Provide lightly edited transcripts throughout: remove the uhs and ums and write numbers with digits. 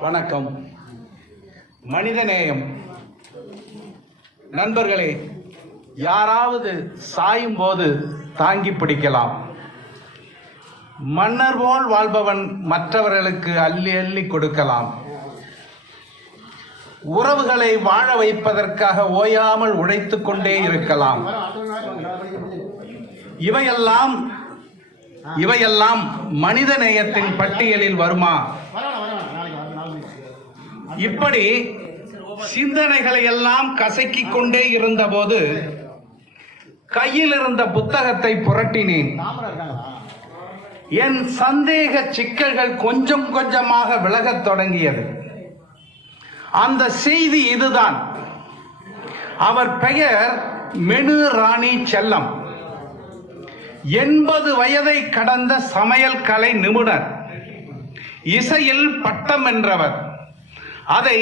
வணக்கம். மனிதநேயம். நண்பர்களே, யாராவது சாயும் போது தாங்கி பிடிக்கலாம். மன்னர் போல் வாழ்பவன் மற்றவர்களுக்கு அள்ளி அள்ளி கொடுக்கலாம். உறவுகளை வாழ வைப்பதற்காக ஓயாமல் உழைத்துக் கொண்டே இருக்கலாம். இவையெல்லாம் மனித நேயத்தின் பட்டியலில் வருமா? இப்படி சிந்தனைகளை எல்லாம் கசக்கிக் கொண்டே இருந்த போது கையில் இருந்த புத்தகத்தை புரட்டினேன். என் சந்தேக சிக்கல்கள் கொஞ்சம் கொஞ்சமாக விலகத் தொடங்கியது. அந்த செய்தி இதுதான். அவர் பெயர் மெனு ராணி செல்லம். 80 வயதை கடந்த சமையல் கலை நிபுணர், இசையில் பட்டம் வென்றவர், அதை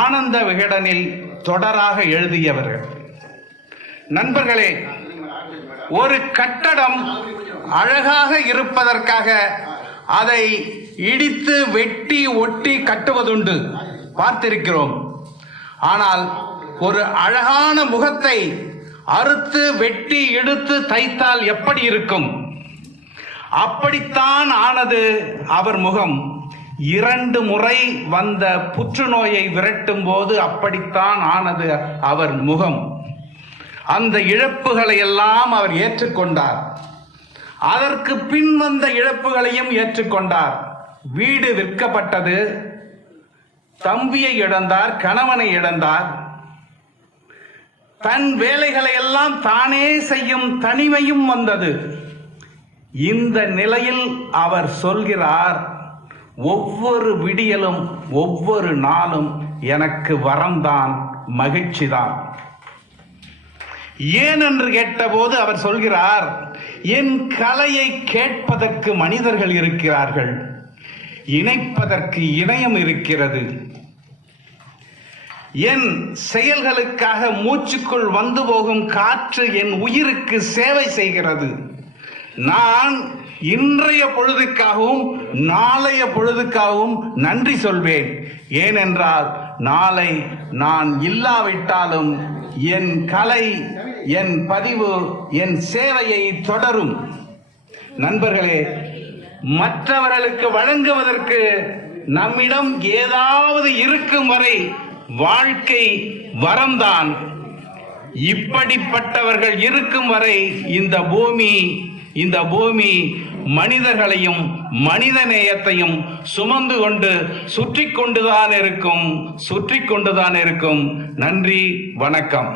ஆனந்த விகடனில் தொடராக எழுதியவர்கள். நண்பர்களே, ஒரு கட்டடம் அழகாக இருப்பதற்காக அதை இடித்து வெட்டி ஒட்டி கட்டுவதுண்டு, பார்த்திருக்கிறோம். ஆனால் ஒரு அழகான முகத்தை அறுத்து வெட்டி எடுத்து தைத்தால் எப்படி இருக்கும்? அப்படித்தான் ஆனது அவர் முகம். 2 முறை வந்த புற்றுநோயை விரட்டும் போது அப்படித்தான் ஆனது அவர் முகம். அந்த இழப்புகளை எல்லாம் அவர் ஏற்றுக்கொண்டார். அதற்கு பின் வந்த இழப்புகளையும் ஏற்றுக்கொண்டார். வீடு விற்கப்பட்டது, தம்பியை இழந்தார், கணவனை இழந்தார். தன் வேலைகளை எல்லாம் தானே செய்யும் தனிமையும் வந்தது. இந்த நிலையில் அவர் சொல்கிறார், ஒவ்வொரு விடியலும் ஒவ்வொரு நாளும் எனக்கு வரம்தான், மகிழ்ச்சிதான். ஏன் என்று கேட்டபோது அவர் சொல்கிறார், என் கலையை கேட்பதற்கு மனிதர்கள் இருக்கிறார்கள், இணைப்பதற்கு இணையம் இருக்கிறது. என் செயல்களுக்காக மூச்சுக்குள் வந்து போகும் காற்று என் உயிருக்கு சேவை செய்கிறது. நான் இன்றைய பொழுதுக்காகவும் நாளைய பொழுதுக்காகவும் நன்றி சொல்வேன். ஏனென்றால் நாளை நான் இல்லாவிட்டாலும் என் கலை, என் பதிவு, என் சேவையை தொடரும். நண்பர்களே, மற்றவர்களுக்கு வழங்குவதற்கு நம்மிடம் ஏதாவது இருக்கும் வரை வாழ்க்கை வரம்தான். இப்படிப்பட்டவர்கள் இருக்கும் வரை இந்த பூமி மனிதர்களையும் மனித நேயத்தையும் சுமந்து கொண்டு சுற்றி கொண்டுதான் இருக்கும். நன்றி, வணக்கம்.